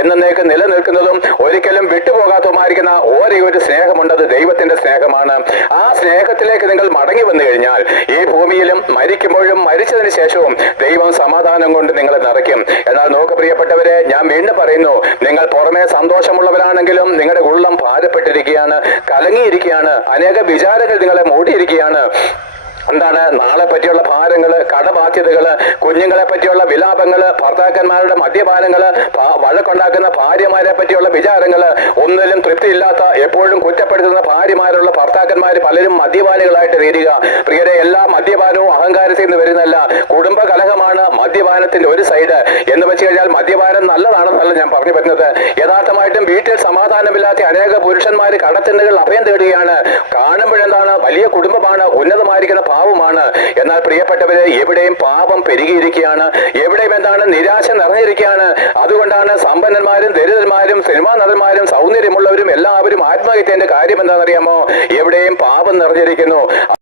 എന്നേക്ക് നിലനിൽക്കുന്നതും ഒരിക്കലും വിട്ടുപോകാത്തതുമായിരിക്കുന്ന ഒരേ ഒരു സ്നേഹമുണ്ട്. അത് ദൈവത്തിന്റെ സ്നേഹമാണ്. ആ സ്നേഹത്തിലേക്ക് നിങ്ങൾ മടങ്ങി വന്നു കഴിഞ്ഞാൽ ഈ ഭൂമിയിലും മരിക്കുമ്പോഴും മരിച്ചതിന് ശേഷവും ദൈവം സമാധാനം കൊണ്ട് നിങ്ങളെ നിറയ്ക്കും. എന്നാൽ നോക്ക് പ്രിയപ്പെട്ടവരെ, ഞാൻ വീണ്ടും പറയുന്നു, നിങ്ങൾ പുറമെ സന്തോഷമുള്ളവരാണെങ്കിലും നിങ്ങളുടെ ഉള്ളം ഭാരപ്പെട്ടിരിക്കുകയാണ്, കലങ്ങിയിരിക്കുകയാണ്, അനേക വിചാരങ്ങൾ നിങ്ങളെ മൂടിയിരിക്കുകയാണ്. എന്താണ്? നാളെ പറ്റിയുള്ള ഭാരങ്ങള്, കടബാധ്യതകള്, കുഞ്ഞുങ്ങളെ പറ്റിയുള്ള വിലാപങ്ങള്, ഭർത്താക്കന്മാരുടെ മദ്യപാനങ്ങള്, വഴക്കുണ്ടാക്കുന്ന ഭാര്യമാരെ പറ്റിയുള്ള വിചാരങ്ങള്, ഒന്നിലും തൃപ്തിയില്ലാത്ത, എപ്പോഴും കുറ്റപ്പെടുത്തുന്ന ഭാര്യമാരുള്ള ഭർത്താക്കന്മാർ പലരും മദ്യപാനികളായിട്ട് തീരുക. പ്രിയരെ, എല്ലാ മദ്യപാനവും അഹങ്കാരത്തിൽ നിന്ന് വരുന്നല്ല, കുടുംബ കലഹമാണ് മദ്യപാനത്തിന്റെ ഒരു സൈഡ്. എന്ന് വെച്ച് കഴിഞ്ഞാൽ മദ്യപാനം നല്ലതാണെന്നല്ല ഞാൻ പറഞ്ഞു വരുന്നത്. യഥാർത്ഥമായിട്ടും വീട്ടിൽ സമാധാനമില്ലാത്ത അനേക പുരുഷന്മാര് കടത്തിണ്ണകൾ അഭയം തേടുകയാണ്. കാണുമ്പോഴെന്താണ്? വലിയ കുടുംബമാണ്, ഉന്നതമായിരിക്കുന്ന പാവമാണ്. എന്നാൽ പ്രിയപ്പെട്ടവരെ, എവിടെയും പാപം പെരുകിയിരിക്കുകയാണ്, എവിടെയും എന്താണ്? നിരാശ നിറഞ്ഞിരിക്കുകയാണ്. അതുകൊണ്ടാണ് സമ്പന്നന്മാരും ദരിദ്രന്മാരും സിനിമാ നടന്മാരും സൗന്ദര്യമുള്ളവരും എല്ലാവരും ആത്മഹത്യന്റെ കാര്യം എന്താണെന്നറിയാമോ? എവിടെയും പാപം നിറഞ്ഞിരിക്കുന്നു.